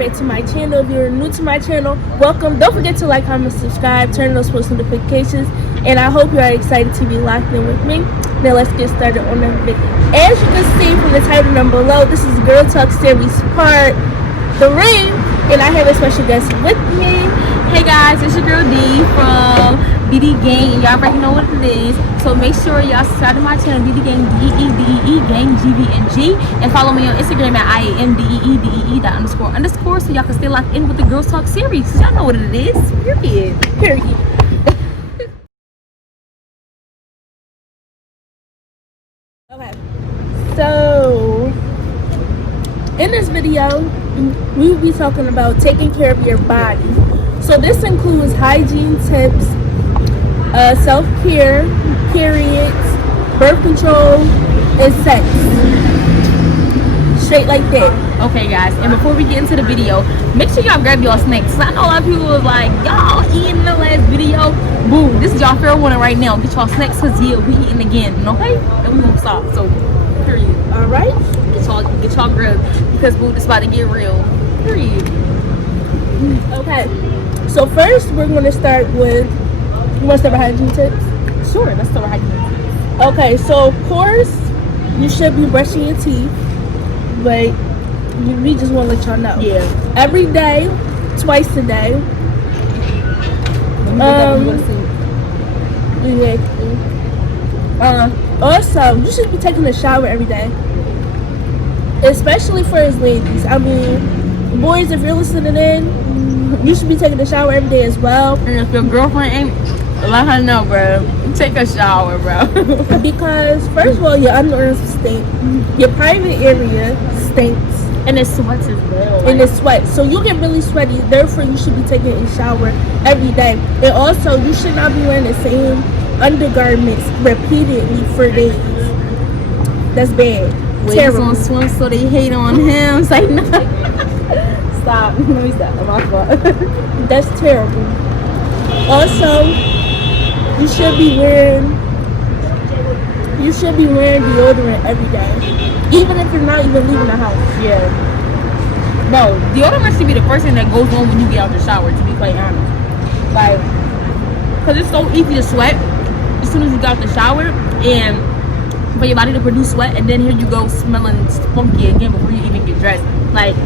back to my channel. If you're new to my channel, welcome. Don't forget to like, comment, subscribe, turn those post notifications, and I hope you are excited to be locked in with me. Now let's get started on the video. As you can see from the title down below, this is Girl Talk Series Part 3, and I have a special guest with me. Hey guys, it's your girl Dee from Deedee, and y'all already know what it is. So make sure y'all subscribe to my channel, Deedee, deedeegvng, Gvng, and follow me on Instagram at IAMDEEDEE__, so y'all can stay locked in with the Girls Talk series. Y'all know what it is. Period. Okay, so in this video, we will be talking about taking care of your body. So this includes hygiene tips, self-care, periods, birth control, and sex. Straight like that. Okay guys, and before we get into the video, make sure y'all grab y'all snacks. I know a lot of people was like, y'all eating the last video. Boom, this is y'all fair warning right now. Get y'all snacks, cause yeah, we eating again, okay? And we won't stop, so period. Alright? Get y'all grub, because boo, this about to get real. Period. Okay, so first we're going to start with, you want to start with hygiene tips? Sure, let's start with hygiene tips. Okay, so of course, you should be brushing your teeth, but we just want to let y'all know. Yeah. Every day, twice a day. Also, you should be taking a shower every day. Especially for us ladies. I mean, boys, if you're listening in, you should be taking a shower every day as well. And if your girlfriend ain't, let her know, bro. Take a shower, bro. Because first of all, your underarms stink. Your private area stinks. And it sweats as well. And it sweats. So you get really sweaty. Therefore, you should be taking a shower every day. And also, you should not be wearing the same undergarments repeatedly for days. That's bad. Terrible. On swim, so they hate on him. It's like, no. Stop. Let me stop. My fault. That's terrible. Also, you should be wearing deodorant every day, even if you're not even leaving the house. Yeah. No, deodorant should be the first thing that goes on when you get out the shower, to be quite honest. Like, because it's so easy to sweat as soon as you get out the shower, and for your body to produce sweat, and then here you go smelling funky again before you even get dressed. Like,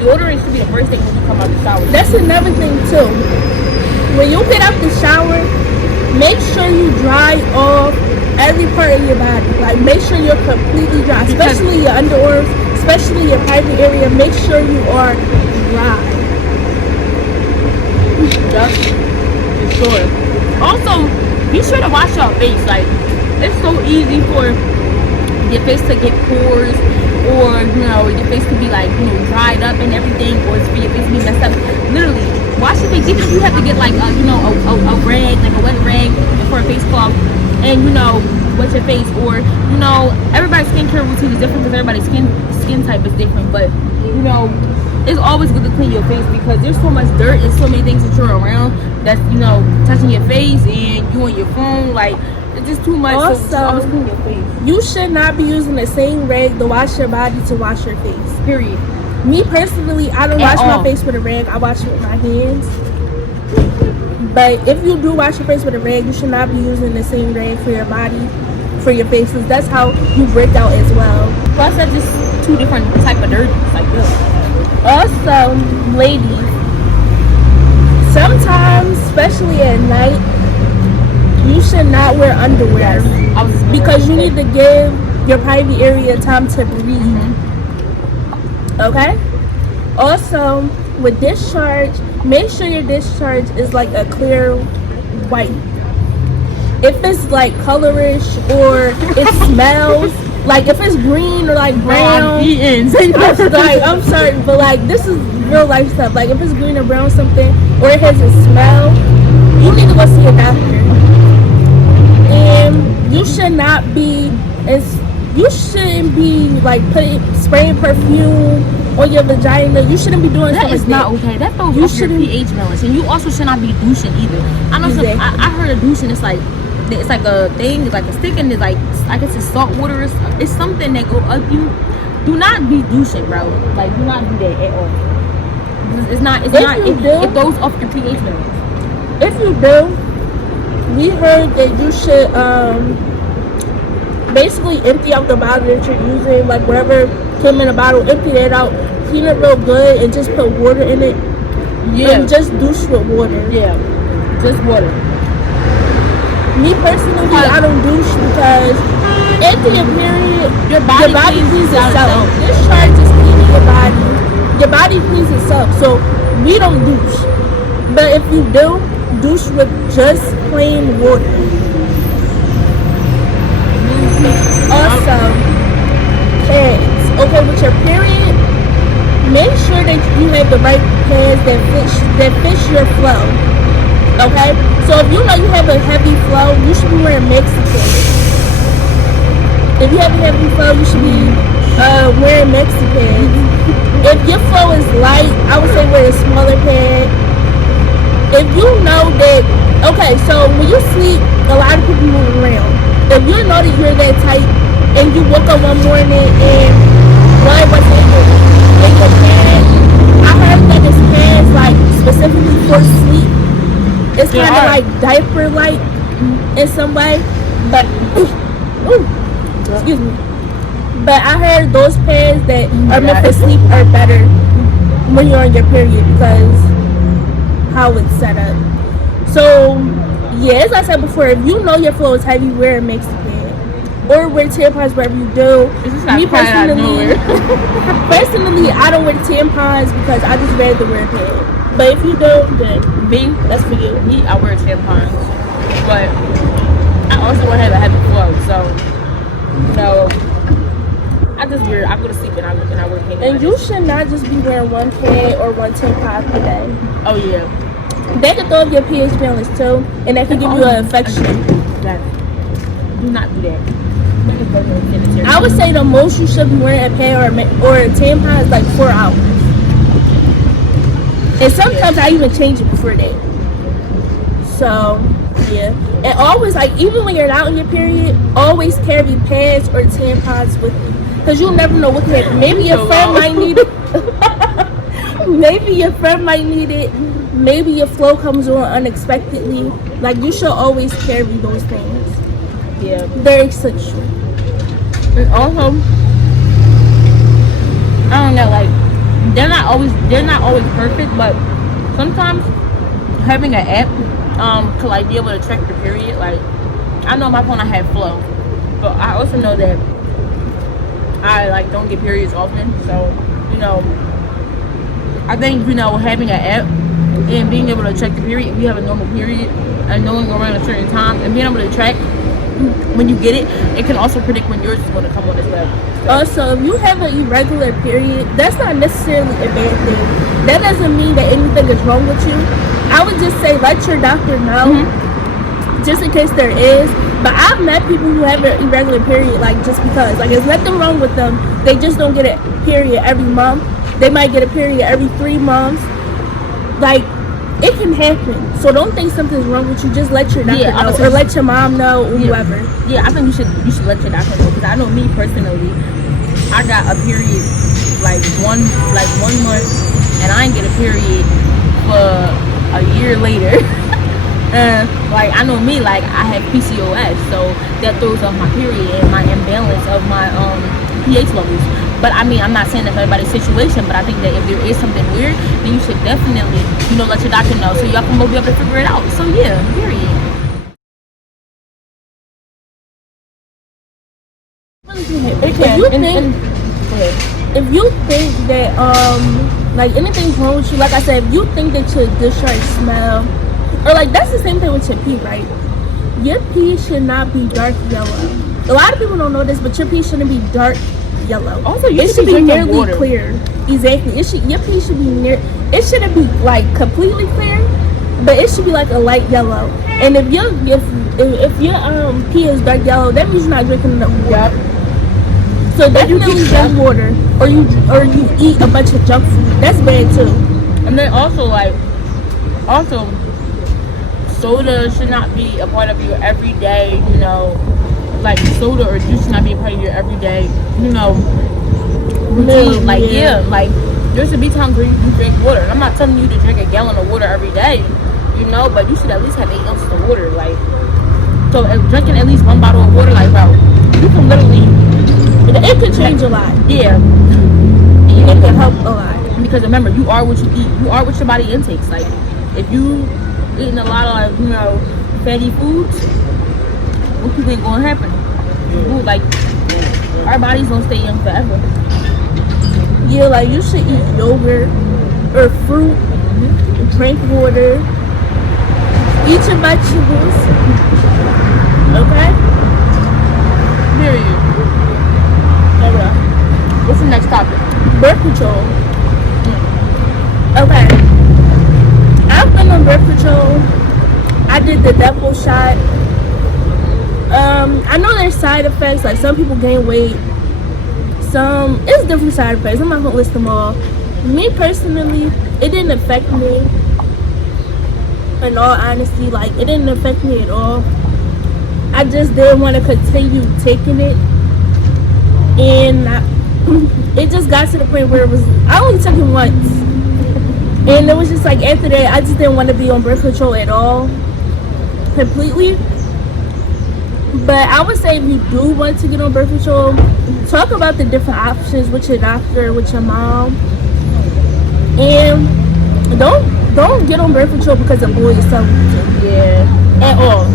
deodorant should be the first thing when you come out the shower. That's another thing too. When you get out the shower, make sure you dry off every part of your body. Like, make sure you're completely dry, especially your underarms, especially your private area. Make sure you are dry. Yep, for sure. Also, be sure to wash your face. Like, it's so easy for your face to get pores, or your face to be like dried up and everything, or for your face to be messed up. Literally, wash your face. Even if you have to get like a rag, like a wet rag for a face cloth, and wet your face, or everybody's skincare routine is different because everybody's skin type is different. But it's always good to clean your face because there's so much dirt and so many things that you're around that's touching your face, and you on your phone, like it's just too much. Also, so always clean your face. You should not be using the same rag to wash your body to wash your face. Period. Me personally, I don't wash my face with a rag. I wash it with my hands. But if you do wash your face with a rag, you should not be using the same rag for your body, for your faces. That's how you break out as well. Plus, that's just two different type of dirt. Like this. Also, ladies, sometimes, especially at night, you should not wear underwear because you need to give your private area time to breathe. Okay? Also, with discharge, make sure your discharge is like a clear white. If it's like colorish or it smells, like if it's green or like brown, I'm sorry, but like this is real life stuff. Like if it's green or brown something, or it has a smell, you need to go see a doctor. And you should not be you shouldn't be like spraying perfume on your vagina. You shouldn't be doing that. Is not okay. That throws off your pH balance, and you also should not be douching either. I know exactly. I heard of douching. It's like a thing. It's like a stick, and it's like I guess it's salt water. It's something that go up you. Do not be douching, bro. Like, do not do that at all. It's not. It's If not. you do- It goes off your pH balance. If you do, we heard that you should basically empty out the bottle that you're using, like whatever came in the bottle, empty it out, clean it real good, and just put water in it. Yeah. And just douche with water. Yeah. Just water. Me personally, I don't douche because after your period, Your body cleans itself. itself. Discharge is cleaning your body. Your body cleans itself. So we don't douche. But if you do, douche with just plain water. Also, pads. Okay, with your period, make sure that you have the right pads that fits your flow. Okay? So if you know you have a heavy flow, you should be wearing maxi pads. If you have a heavy flow, you should be wearing maxi pads. If your flow is light, I would say wear a smaller pad. If you know that, okay, so when you sleep, a lot of people move around. If you know that you're that tight and you woke up one morning and blood was in your pad, I heard that this pad's like specifically for sleep. It's kind of like diaper-like in some way, but excuse me. But I heard those pads that are meant for sleep are better when you're on your period because how it's set up. So yeah, as I said before, if you know your flow is heavy, wear a maxi pad or wear tampons wherever you do. Me personally, I don't wear tampons because I just rather wear a pad. But if you do, good. Me, That's for you. me, I wear tampons, but I also have a heavy flow, so I just wear. I go to sleep and I wear tampons. And you should not just be wearing one pad or one tampon per day. Oh yeah. That could throw up your pH balance too, and that could give you an infection. Do not do that. I would say the most you should be wearing a pad or a tampon is like 4 hours. And sometimes I even change it before that. So, yeah. And always, like, even when you're not on your period, always carry pads or tampons with you. Because you'll never know what can happen. Maybe your friend might need it. Maybe your friend might need it. Maybe your flow comes on unexpectedly. Like, you should always carry those things. Yeah. They're essential. And also, I don't know, like they're not always perfect, but sometimes having an app to like be able to track your period. Like I know my phone I have flow, but I also know that I like don't get periods often. So I think having an app and being able to track the period if you have a normal period and knowing around a certain time and being able to track when you get it, it can also predict when yours is going to come on as well. Also, if you have an irregular period, that's not necessarily a bad thing. That doesn't mean that anything is wrong with you. I would just say let your doctor know, just in case there is. But I've met people who have an irregular period, like just because. Like there's nothing wrong with them. They just don't get a period every month. They might get a period every 3 months. Like it can happen. So don't think something's wrong with you. Just let your doctor know, or let your mom know, or whoever. Yeah, I think you should let your doctor know because I know me personally, I got a period like one month, and I didn't get a period for a year later. Like I know me, like I have PCOS, so that throws off my period and my imbalance of my pH levels. But I mean, I'm not saying that's everybody's situation, but I think that if there is something weird, then you should definitely, let your doctor know so y'all can both be able to figure it out. So yeah, period. If you think that like anything's wrong with you, like I said, if you think that your discharge smell, or like that's the same thing with your pee, right? Your pee should not be dark yellow. A lot of people don't know this, but your pee shouldn't be dark yellow. Also, it should be nearly clear. Exactly. Your pee should be near. It shouldn't be like completely clear, but it should be like a light yellow. And if your pee is dark yellow, that means you're not drinking enough water. Yep. So definitely drink water, or you eat a bunch of junk food. That's bad too. And then also soda should not be a part of your everyday. Like soda or juice should not be a part of your everyday. Routine. Like There should be times where you drink water. And I'm not telling you to drink a gallon of water every day, you know, but you should at least have 8 ounces of water. Like, so drinking at least 1 bottle of water, like, bro, you can literally, it could change a lot. Yeah. It can help a lot. Because remember, you are what you eat. You are what your body intakes. Like, if you eating a lot of, like, you know, fatty foods, what you think gonna happen? Food, like, our bodies don't stay young forever. Yeah, like, you should eat yogurt or fruit, drink water, eat your vegetables. Okay? Period. Okay. What's the next topic? Birth control. Okay. I've been on birth control. I did the double shot. I know there's side effects, like some people gain weight. It's different side effects. I'm not gonna list them all. Me personally, it didn't affect me. In all honesty, like, it didn't affect me at all. I just didn't want to continue taking it, and it just got to the point where I only took it once, and it was just like, after that, I just didn't want to be on birth control at all, completely. But I would say, if you do want to get on birth control, talk about the different options with your doctor, with your mom, and don't get on birth control because a boy is telling you to. Yeah. At all.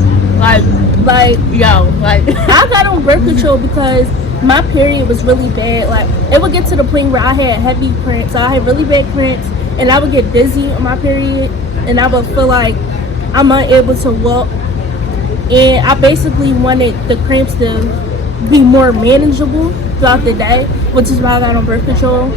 Like, yo, like, I got on birth control because my period was really bad. Like, it would get to the point where I had heavy cramps. So I had really bad cramps, and I would get dizzy on my period, and I would feel like I'm unable to walk. And I basically wanted the cramps to be more manageable throughout the day, which is why I got on birth control.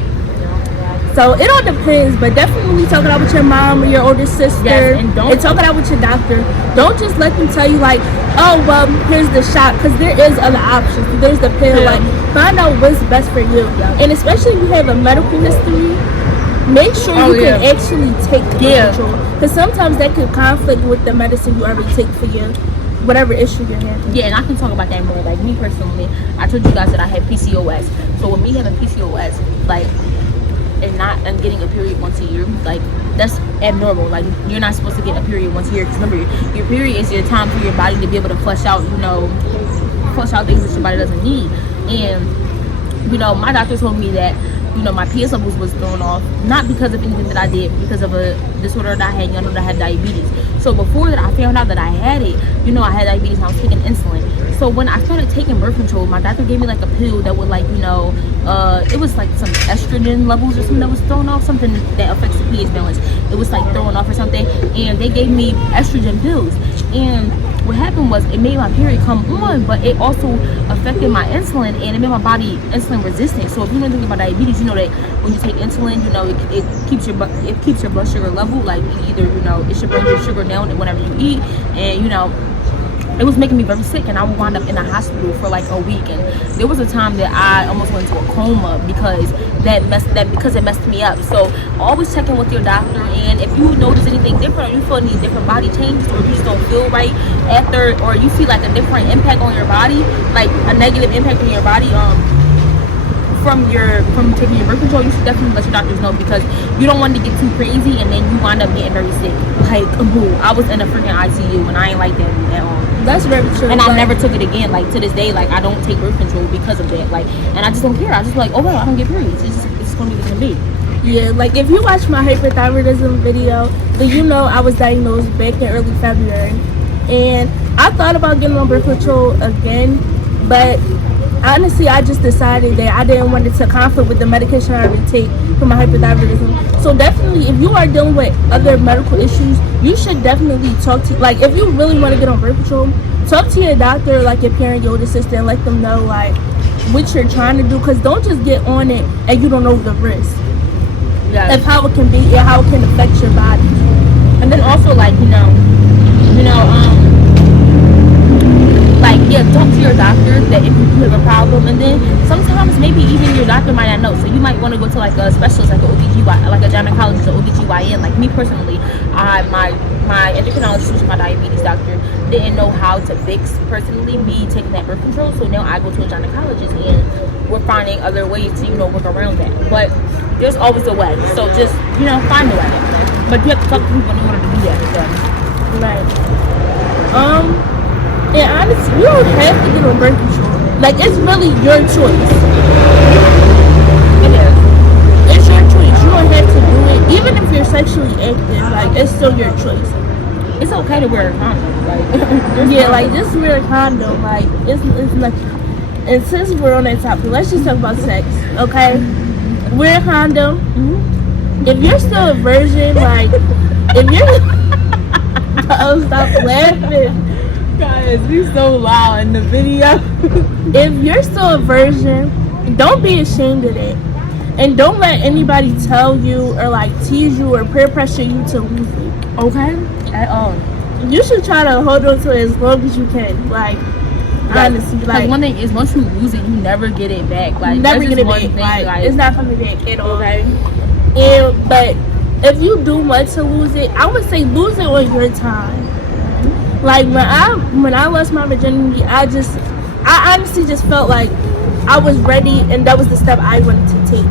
So it all depends, but definitely talk it out with your mom or your older sister, yes, and talk it out with your doctor. Don't just let them tell you, like, oh, well, here's the shot, because there is other options. There's the pill. Like, find out what's best for you. And especially if you have a medical history, make sure you can actually take the birth control, because sometimes that could conflict with the medicine you already take for your whatever issue you're having. Yeah, and I can talk about that more. Like, me personally, I told you guys that I had PCOS. So with me having PCOS, like, and getting a period once a year, like, that's abnormal. Like, you're not supposed to get a period once a year, because remember, your period is your time for your body to be able to flush out things that your body doesn't need. And, you know, my doctor told me that, you know, my PS levels was thrown off, not because of anything that I did, because of a disorder that I had. You know, that I had diabetes. So before that, I found out that I had it. You know, I had diabetes and I was taking insulin. So when I started taking birth control, my doctor gave me like a pill that would, like, you know, it was like some estrogen levels or something that was thrown off, something that affects the pH balance. It was like thrown off or something, and they gave me estrogen pills. And what happened was, it made my period come on, but it also affected my insulin, and it made my body insulin resistant. So if you know anything about diabetes, you know that when you take insulin, you know, it keeps your blood sugar level. Like, either, you know, it should bring your sugar down whenever you eat, and, you know, it was making me very sick, and I would wind up in the hospital for like a week. And there was a time that I almost went into a coma because it messed me up. So always check in with your doctor, and if you notice anything different, or you feel any different body changes, or you just don't feel right after, or you see like a different impact on your body, like a negative impact on your body, from taking your birth control, you should definitely let your doctors know, because you don't want to get too crazy and then you wind up getting very sick. Like, I was in a freaking ICU, and I ain't like that at all. That's very true. And I never took it again. Like, to this day, like, I don't take birth control because of that. Like, and I just don't care. I just be like, oh well, I don't get periods. It's gonna be what it's gonna be. Yeah, like, if you watch my hyperthyroidism video, then you know I was diagnosed back in early February, and I thought about getting on birth control again, but honestly, I just decided that I didn't want it to conflict with the medication I already take for my hyperthyroidism. So definitely, if you are dealing with other medical issues, you should definitely talk to, like, if you really want to get on birth control, talk to your doctor, like your parent, your older sister, and let them know, like, what you're trying to do, because don't just get on it and you don't know the risk. Yes. Of how it can be and how it can affect your body. And then also, like, talk to your doctor that if you have a problem, and then sometimes maybe even your doctor might not know, so you might want to go to like a specialist, like a OBGYN, like a gynecologist or OBGYN. Like me personally, my endocrinologist, which is my diabetes doctor, didn't know how to fix personally me taking that birth control, so now I go to a gynecologist, and we're finding other ways to, work around that. But there's always a way. So just, find a way. But you have to talk to people in order to do that. Right. And honestly, you don't have to get on birth control. Like, it's really your choice. It is. It's your choice. You don't have to do it. Even if you're sexually active, like, it's still your choice. It's okay to wear a condom. Like, yeah, like, just wear a condom. Like, it's like, and since we're on that topic, let's just talk about sex, okay? Wear a condom. Mm-hmm. If you're still a virgin, like, if you're... oh, stop laughing. Guys, we so loud in the video. If you're still a virgin, don't be ashamed of it. And don't let anybody tell you or, like, tease you or peer pressure you to lose it. Okay? At all. You should try to hold on to it as long as you can. Like, honestly, like, one thing is, once you lose it, you never get it back. Like, never get it back. Thing, like, it's not coming back at all. Okay. But if you do want to lose it, I would say lose it on your time. Like, when I lost my virginity, I honestly just felt like I was ready, and that was the step I wanted to take.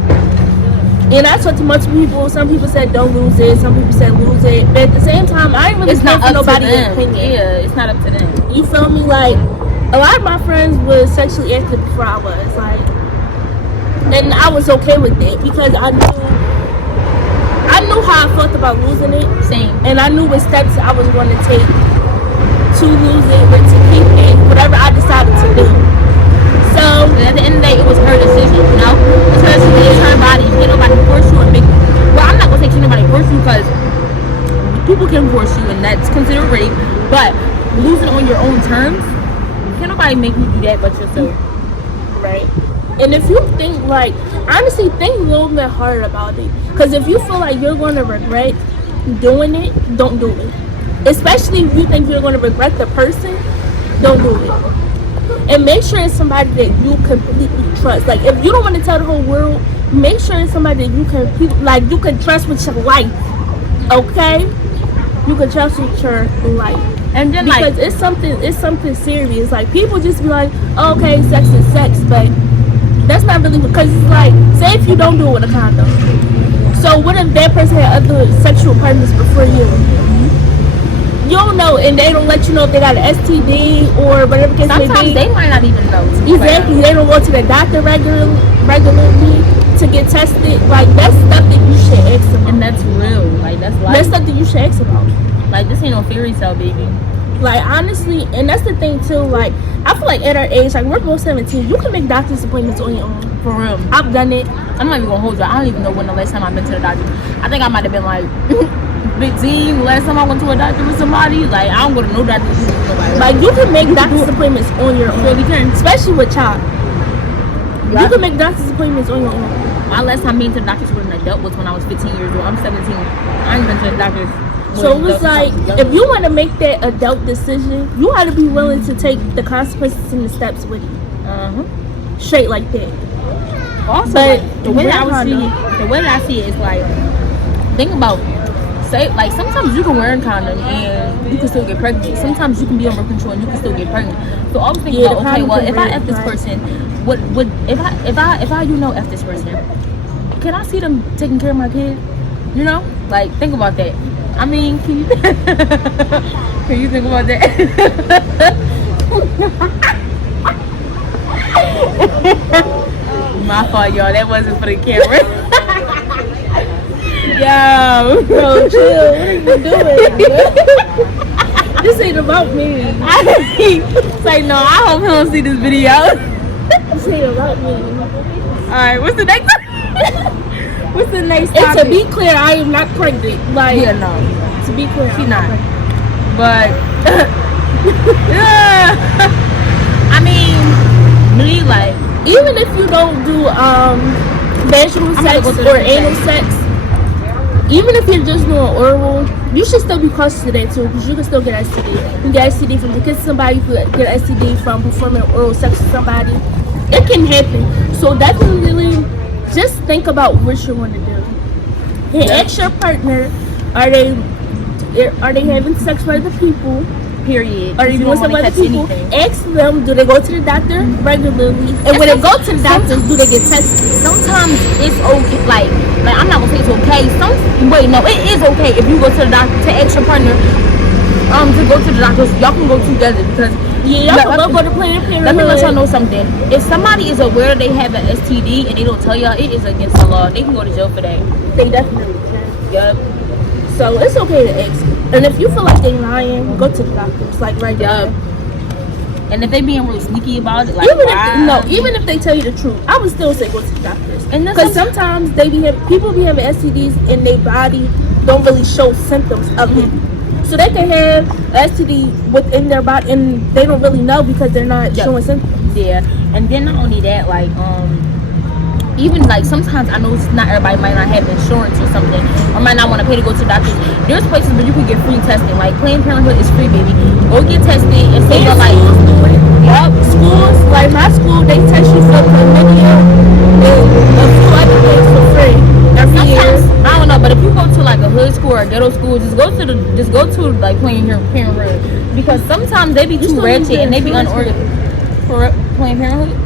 And I talked to multiple people. Some people said don't lose it. Some people said lose it. But at the same time, I ain't really looking for nobody's opinion. Yeah, it's not up to them. You feel me? Like, a lot of my friends was sexually active before I was. Like, and I was okay with it because I knew how I felt about losing it. Same. And I knew what steps I was going to take to lose it or to keep it, whatever I decided to do. So at the end of the day, it was her decision, It's her decision, it's her body. You can't nobody force you or make. Well, I'm not gonna say can't nobody force you because people can force you, and that's considered rape. But losing on your own terms, can't nobody make you do that but yourself. Right. And if you think, like, honestly, think a little bit harder about it. Because if you feel like you're going to regret doing it, don't do it. Especially if you think you're going to regret the person, don't do it. And make sure it's somebody that you completely trust. Like, if you don't want to tell the whole world, make sure it's somebody that you can trust with your life. Okay? You can trust with your life. And then, because it's something serious. Like, people just be like, oh, okay, sex is sex, but that's not really, because it's like, say if you don't do it with a condom. So what if that person had other sexual partners before you? You don't know, and they don't let you know if they got an STD or whatever case may be. Sometimes they might not even know. Exactly. They don't go to the doctor regularly to get tested. Like, that's stuff that you should ask about. And that's real. Like, that's life. That's stuff that you should ask about. Like, this ain't no fairy tale, baby. Like, honestly, and that's the thing too. Like, I feel like at our age, like, we're both 17, you can make doctor's appointments on your own. For real. I've done it. I'm not even gonna hold you. I don't even know when the last time I've been to the doctor. I think I might have been like 15. Last time I went to a doctor with somebody. Like, I don't go to no doctor with nobody. Like, you can make doctor's appointments on your own. Really can. Especially with child. You can make doctor's appointments on your own. My last time being to the doctor with an adult was when I was 15 years old. I'm 17. I ain't been to the doctor. So it was like, if you want to make that adult decision, you got to be willing to take the consequences and the steps with it. Straight like that. Also, but like, the way that I see it is like, think about, say, like, sometimes you can wear a condom and you can still get pregnant. Sometimes you can be on birth control and you can still get pregnant. So I was thinking about, okay, well, if I F this person, if I F this person, can I see them taking care of my kid? Like, think about that. I mean, can you think about that? My fault, y'all. That wasn't for the camera. Yo, bro, chill. What are you doing? This ain't about me. It's like, no, I hope he don't see this video. This ain't about me. Alright, what's the next one? What's the next topic? And to be clear, I am not pregnant. Like, yeah, no. To be clear, she's not. But I mean, me, like, even if you don't do vaginal sex or anal sex, even if you're just doing oral, you should still be cautious of that too, because you can still get STD. You get STD from kissing somebody, you can get STD from performing oral sex with somebody. It can happen. So definitely just think about what you want to do. And ask your partner, are they having sex with other people? Period. or even with some other people, ask them, do they go to the doctor regularly? And when they go to the doctors, do they get tested? Sometimes it's okay, like I'm not gonna say it's okay. It is okay if you go to the doctor to ask your partner to go to the doctor. Y'all can go together because y'all can go to Planned Parenthood. Let me let y'all know something. If somebody is aware they have an STD and they don't tell y'all, it is against the law. They can go to jail for that. They definitely can. Yup. So it's okay to ask. And if you feel like they lying, go to the doctors, like right there. And if they being really sneaky about it, like even if they tell you the truth, I would still say go to the doctors. And because sometimes people be having STDs and their body don't really show symptoms of it. So they can have STD within their body and they don't really know because they're not showing symptoms. Yeah, and then not only that, like even like sometimes I know not everybody might not have insurance or something, or might not want to pay to go to the doctors. There's places where you can get free testing. Like Planned Parenthood is free, baby. Go get tested and say your life. Schools, like my school, they test you for chlamydia and a few other things for free every year. I don't know, but if you go to like a hood school or a ghetto school, just go to like Planned Parenthood, because sometimes they be too ratchet and they be unorganized. For Planned Parenthood.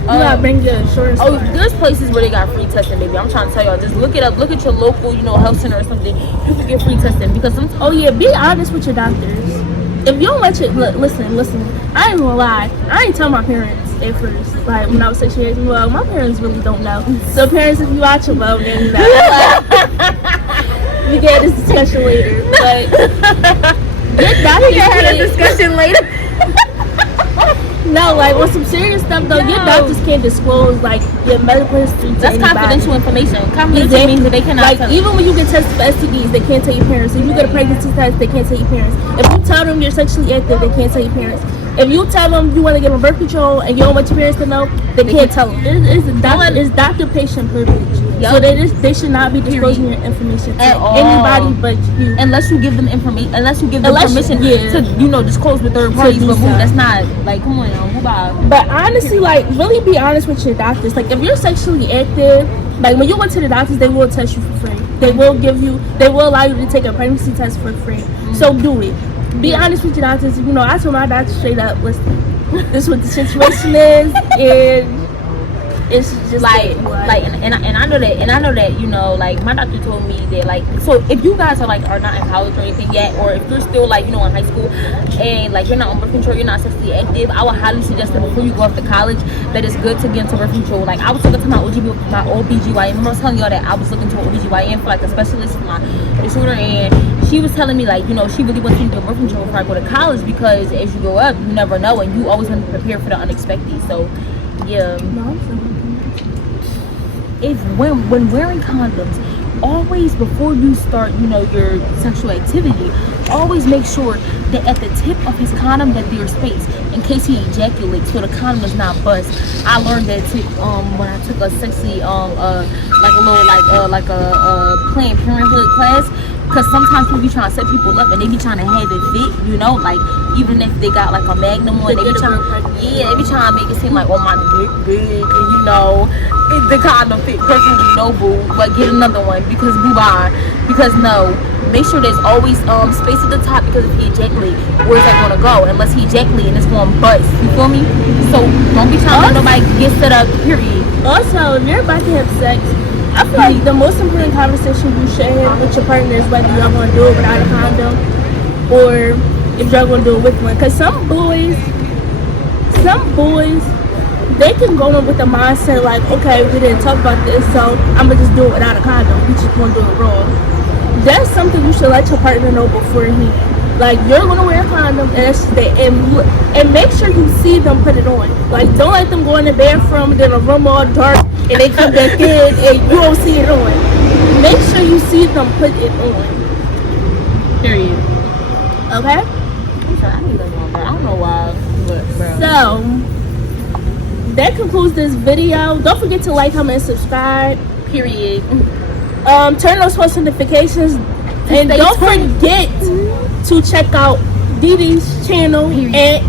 You gotta bring your insurance. There's places where they got free testing, baby. I'm trying to tell y'all, just look it up. Look at your local, health center or something. You can get free testing because sometimes. Be honest with your doctors. If you don't let your listen. I ain't gonna lie. I ain't tell my parents at first. Like when I was 6 years. Well, my parents really don't know. So parents, if you watch it, well, then you know. We get this discussion later. But get doctors. We get this discussion later. No, like with some serious stuff though, your doctors can't disclose like your medical history to That's anybody. Confidential information. Confidential means that they cannot like even when you get tested for STDs, they can't tell your parents. If you get a pregnancy test, they can't tell your parents. If you tell them you're sexually active, they can't tell your parents. If you tell them you want to get on birth control and you don't want your parents to know, they can't tell them. It's doctor-patient privilege. So they should not be disclosing your information to anybody but you. Unless you give them information, unless you give them permission to disclose with third parties. But that's not like, come on now, move on. But honestly, like really be honest with your doctors. Like if you're sexually active, like when you went to the doctors, they will test you for free. They will allow you to take a pregnancy test for free. So do it. Be honest with your doctors. I told my doctor straight up, listen, this is what the situation is, and it's just and I know that like my doctor told me that like, so if you guys are not in college or anything yet, or if you're still in high school and like you're not on birth control, you're not sexually active, I would highly suggest that before you go off to college that it's good to get into birth control. Like I was talking to my OBGYN. Remember I was telling y'all that I was looking to an OBGYN for like a specialist for my disorder, and she was telling me like she really wants me to do birth control before I go to college, because as you grow up you never know and you always want to prepare for the unexpected. So yeah. When wearing condoms, always before you start your sexual activity, always make sure that at the tip of his condom that there's space in case he ejaculates, so the condom is not bust. I learned that when I took a sexy Planned Parenthood class, because sometimes people be trying to set people up and they be trying to have it fit, like even if they got like a magnum on, they be trying to make it seem like, oh, my dick big, and the condom fit perfectly, no boo, but get another one because make sure there's always space at the top, because if he ejaculate, where's that gonna go? Unless he ejaculate and it's gonna bust, you feel me? So don't be trying to let nobody get set up, period. Also, if you're about to have sex, I feel like the most important conversation you should have with your partner is whether you're going to do it without a condom or if you're going to do it with one. Because some boys, they can go in with the mindset like, okay, we didn't talk about this, so I'm going to just do it without a condom. We just going to do it raw. That's something you should let your partner know beforehand. Like, you're going to wear a condom, and that's just that. And make sure you see them put it on. Like, don't let them go in the bathroom and then the room all dark and they come back in and you don't see it on. Make sure you see them put it on. Period. Okay? I'm sorry, I need to go, I don't know why. So, that concludes this video. Don't forget to like, comment, and subscribe. Period. Turn those post notifications. And don't forget to check out Deedee's channel at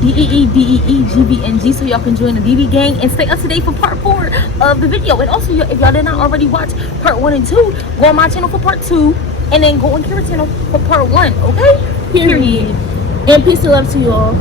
deedeegvng, so y'all can join the Deedee gang and stay up to date for part 4 of the video. And also, if y'all did not already watch part 1 and 2, go on my channel for part 2, and then go on Kirah's channel for part 1. Okay? Period. And peace and love to you all.